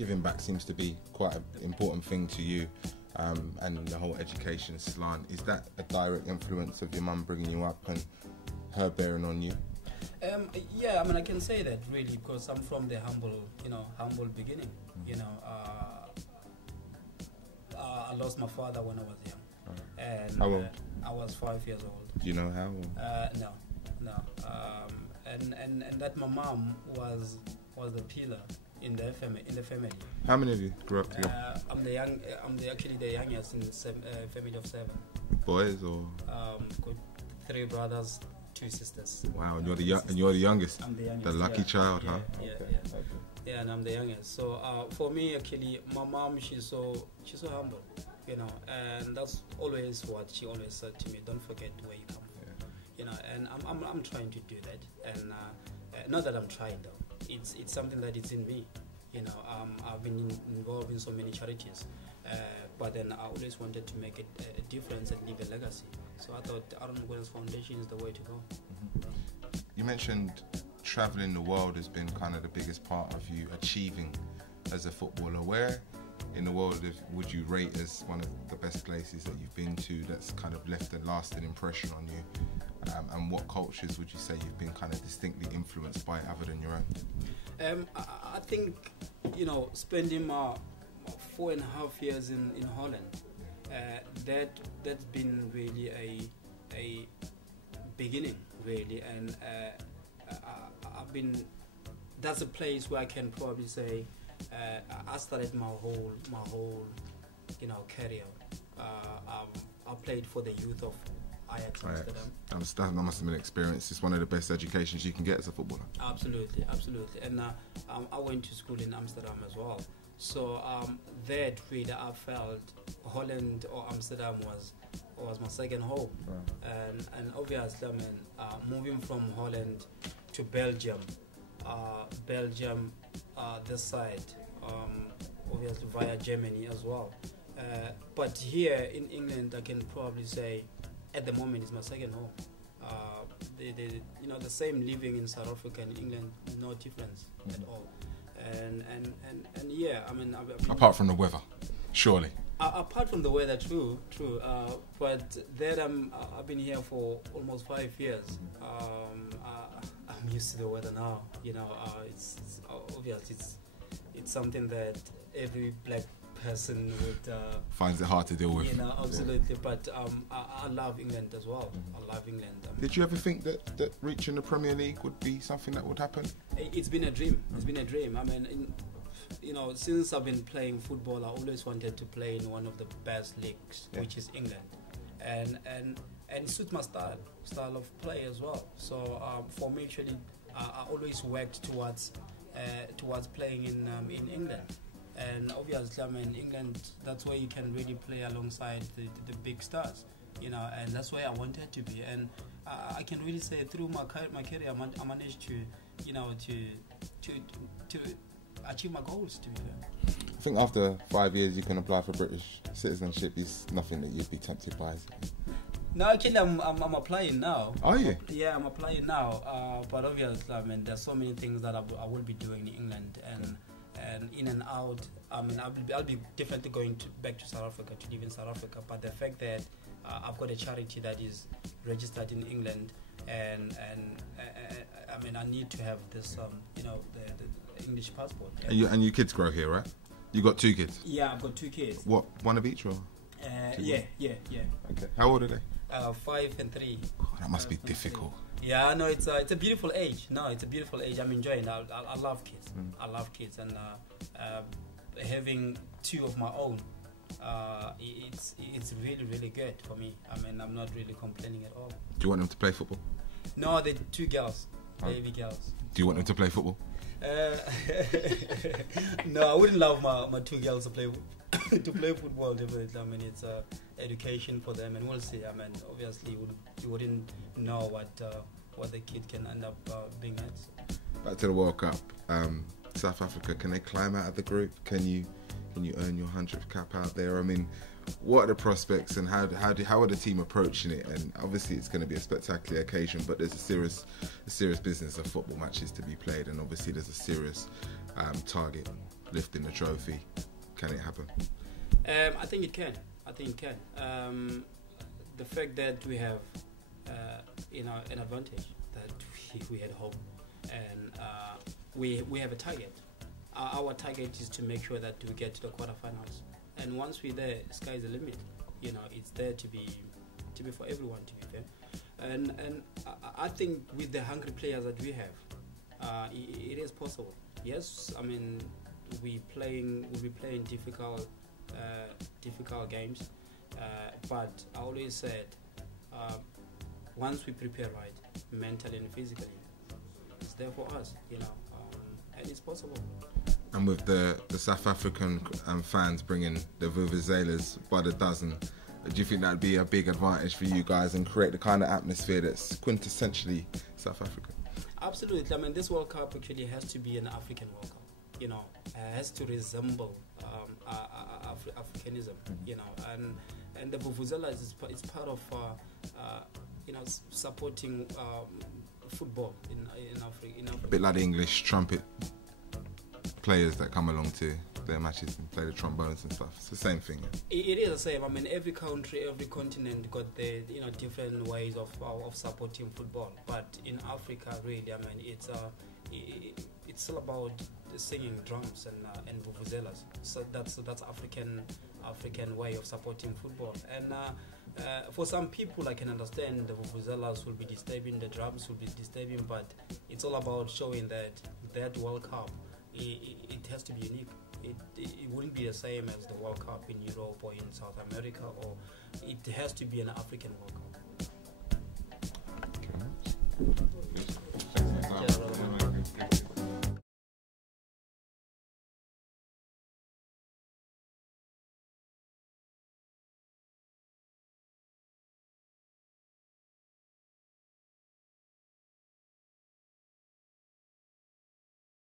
giving back seems to be quite an important thing to you, and the whole education slant. Is that a direct influence of your mum bringing you up and her bearing on you? Yeah, I mean, I can say that really, because I'm from the humble beginning. You know, I lost my father when I was young, and how old? I was 5 years old. Do you know how old? No. And that my mom was the pillar in the family. How many of you grew up together? I'm actually the youngest in the family of 7. Boys or? Got 3 brothers, 2 sisters. Wow, and you're the youngest. I'm the youngest. The lucky child, yeah, huh? Yeah, okay. yeah. Okay. Yeah, and I'm the youngest. So for me, actually, my mom, she's so humble, you know, and that's always what she always said to me. Don't forget where you come from, you know. And I'm trying to do that, and not that I'm trying though. It's something that is in me, you know. I've been involved in so many charities, but then I always wanted to make a difference and leave a legacy. So I thought Aaron Mokoena's Foundation is the way to go. Mm-hmm. You mentioned traveling the world has been kind of the biggest part of you achieving as a footballer. Where in the world would you rate as one of the best places that you've been to that's kind of left a lasting impression on you? And what cultures would you say you've been kind of distinctly influenced by other than your own? I think, you know, spending my 4.5 years in Holland, that's been really a beginning, really, and that's a place where I can probably say I started my whole you know, career. I played for the youth of Ajax Amsterdam. That must have been an experience. It's one of the best educations you can get as a footballer. Absolutely. And I went to school in Amsterdam as well. So that really I felt Holland or Amsterdam was my second home. Right. And obviously, I mean, moving from Holland to Belgium, this side, obviously via Germany as well. But here in England, I can probably say, at the moment, it's my second home. You know, the same living in South Africa and England, no difference at all. And yeah, I mean, apart from the weather, surely. Apart from the weather, true. But then I've been here for almost 5 years. I'm used to the weather now. You know, it's obvious. It's something that every black person would finds it hard to deal with. You know, absolutely. Yeah. But I love England as well. I love England. Did you ever think that reaching the Premier League would be something that would happen? It's been a dream. It's been a dream. I mean, you know, since I've been playing football, I always wanted to play in one of the best leagues, which is England, and suit my style of play as well. So for me, actually, I always worked towards playing in England. And obviously, I mean, England, that's where you can really play alongside the big stars, you know, and that's where I wanted to be. And I can really say through my career, I managed to, you know, to achieve my goals, to be fair. I think after 5 years, you can apply for British citizenship. Is nothing that you'd be tempted by? No, actually, I'm applying now. Are you? Yeah, I'm applying now. But obviously, I mean, there's so many things that I will be doing in England, and in and out. I mean, I'll be definitely going back to South Africa to live in South Africa. But the fact that I've got a charity that is registered in England, and I mean, I need to have this, you know, the English passport. And your kids grow here, right? You got 2 kids? Yeah, I've got 2 kids. What, one of each, or? Yeah. Okay. How old are they? 5 and 3. Oh, that must be difficult. Yeah, I know, it's a beautiful age. No, it's a beautiful age. I'm enjoying it. I love kids. I love kids, and having 2 of my own, it's really, really good for me. I mean, I'm not really complaining at all. Do you want them to play football? No, they're 2 girls, baby girls. Do you want them to play football? No, I wouldn't love my 2 girls to play football. Definitely. I mean, it's education for them, and we'll see. I mean, obviously, you wouldn't know what the kid can end up being at. Back to the World Cup. South Africa, can they climb out of the group? Can you earn your 100th cap out there? I mean, what are the prospects, and how are the team approaching it? And obviously, it's going to be a spectacular occasion, but there's a serious business of football matches to be played, and obviously, there's a serious target lifting the trophy. Can it happen? I think it can. The fact that we have, an advantage that we had home, and we have a target. Our target is to make sure that we get to the quarterfinals. And once we're there, sky's the limit. It's there to be for everyone, to be fair. And I think with the hungry players that we have, it is possible. Yes, I mean we'll be playing difficult games, but I always said once we prepare right, mentally and physically, it's there for us, and it's possible. And with the South African fans bringing the vuvuzelas by the dozen, do you think that'd be a big advantage for you guys and create the kind of atmosphere that's quintessentially South African? Absolutely. I mean, this World Cup actually has to be an African World Cup. It has to resemble Africanism. And the vuvuzela is part of supporting football in Africa. A bit like the English trumpet players that come along to their matches and play the trombones and stuff. It's the same thing. Yeah? It is the same. I mean, every country, every continent got their different ways of supporting football. But in Africa, really, I mean, it's all about singing drums and vuvuzelas. So that's African way of supporting football. And for some people, I can understand the vuvuzelas will be disturbing, the drums will be disturbing, but it's all about showing that World Cup, it has to be unique. It wouldn't be the same as the World Cup in Europe or in South America, or it has to be an African World Cup. Okay.